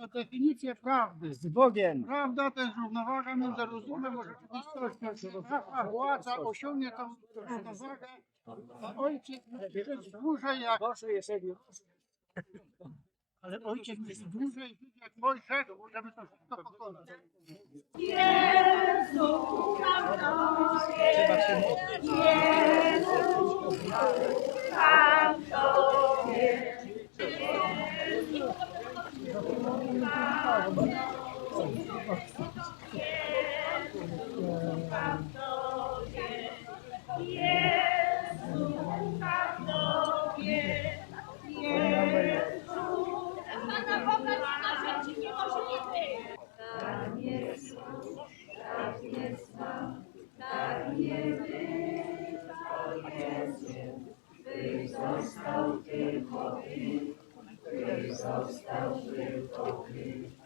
To definicję prawdy. Z Bogiem. Prawda to jest równowaga między rozumem a rzeczywistością. A władza osiągnie tą równowagę, a ojciec jest dłużej jak... Ale ojciec jest dłużej jak Mojżesz, żeby to wszystko pokonać. Pana Boga nie ma rzeczy został tylko Ty, Byś został tylko Ty.